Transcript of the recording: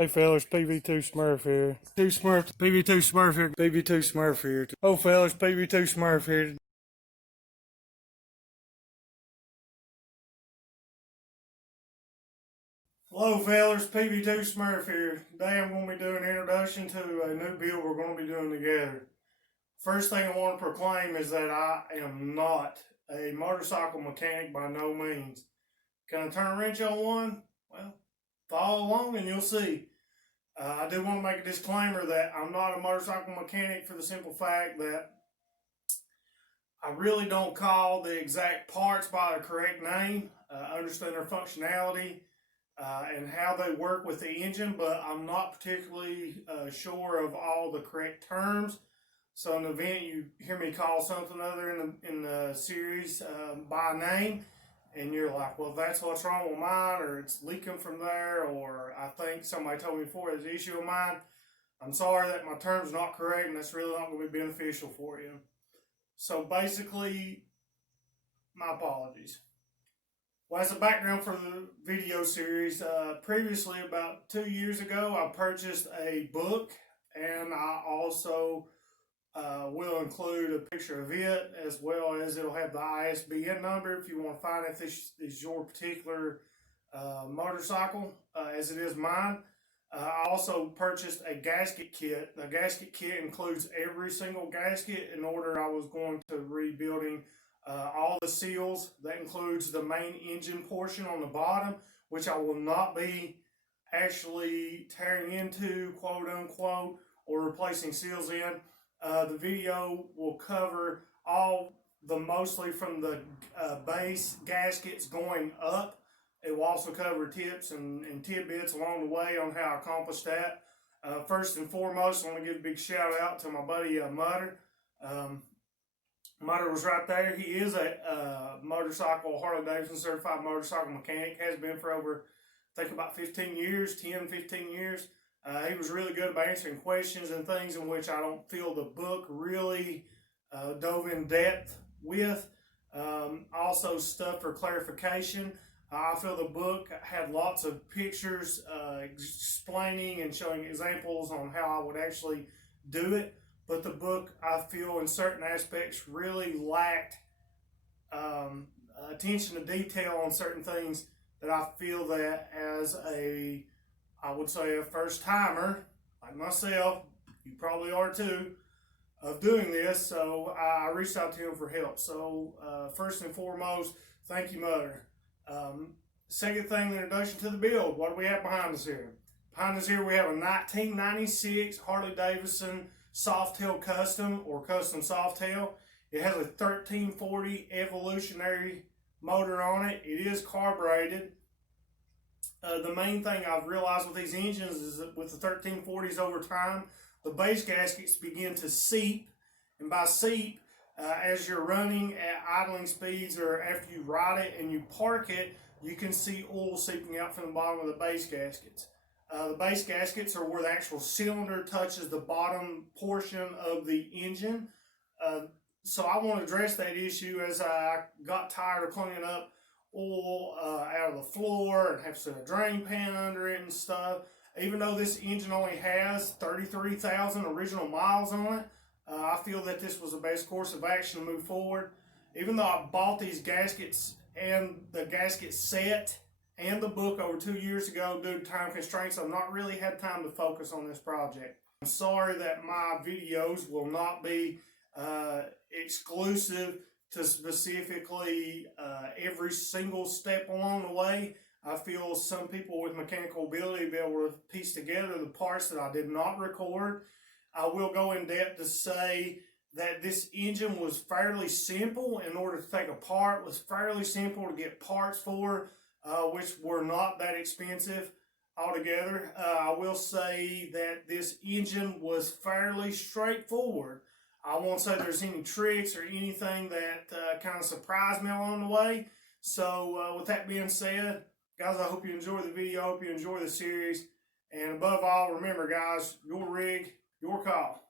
Hey fellas, PV2 Smurf here. PV2 Smurf here, PV2 Smurf here. Oh fellas, PV2 Smurf here. Hello fellas, PV2 Smurf here. Today I'm going to be doing an introduction to a new build we're going to be doing together. First thing I want to proclaim is that I am not a motorcycle mechanic by no means. Can I turn a wrench on one? Well, follow along and you'll see. I do want to make a disclaimer that I'm not a motorcycle mechanic for the simple fact that I really don't call the exact parts by the correct name. I understand their functionality and how they work with the engine, but I'm not particularly sure of all the correct terms. So in the event you hear me call something other in the series by name, and you're like, well, that's what's wrong with mine, or it's leaking from there, or I think somebody told me before it's an issue of mine, I'm sorry that my term's not correct, and that's really not going to be beneficial for you. So basically, my apologies. Well, as a background for the video series, previously, about 2 years ago, I purchased a book, and I also will include a picture of it, as well as it'll have the ISBN number if you want to find if this is your particular motorcycle, as it is mine. I also purchased a gasket kit. The gasket kit includes every single gasket in order I was going to rebuilding all the seals. That includes the main engine portion on the bottom, which I will not be actually tearing into, quote unquote, or replacing seals in. The video will cover all mostly from the base gaskets going up. It will also cover tips and tidbits along the way on how I accomplished that. First and foremost, I want to give a big shout out to my buddy Mutter. Mutter was right there. He is a motorcycle, Harley Davidson certified motorcycle mechanic, has been for over, I think, about 15 years. He was really good about answering questions and things in which I don't feel the book really dove in depth with. Also stuff for clarification. I feel the book had lots of pictures explaining and showing examples on how I would actually do it. But the book, I feel, in certain aspects really lacked attention to detail on certain things that I feel that as I would say a first timer, like myself, you probably are too, of doing this. So I reached out to him for help. So first and foremost, thank you, Mutter. Second thing, the introduction to the build. What do we have behind us here? Behind us here we have a 1996 Harley Davidson Softail Custom or Custom Softail. It has a 1340 Evolutionary motor on it. It is carbureted. The main thing I've realized with these engines is that with the 1340s over time, the base gaskets begin to seep. And by seep, as you're running at idling speeds or after you ride it and you park it, you can see oil seeping out from the bottom of the base gaskets. The base gaskets are where the actual cylinder touches the bottom portion of the engine. So I want to address that issue as I got tired of cleaning up oil out of the floor and have to set a drain pan under it and stuff. Even though this engine only has 33,000 original miles on it, I feel that this was the best course of action to move forward. Even though I bought these gaskets and the gasket set and the book over 2 years ago due to time constraints, I've not really had time to focus on this project. I'm sorry that my videos will not be exclusive to specifically every single step along the way. I feel some people with mechanical ability will be able to piece together the parts that I did not record. I will go in depth to say that this engine was fairly simple in order to take apart, was fairly simple to get parts for, which were not that expensive altogether. I will say that this engine was fairly straightforward. I won't say there's any tricks or anything that kind of surprised me along the way. So with that being said, guys, I hope you enjoy the video. I hope you enjoy the series. And above all, remember, guys, your rig, your call.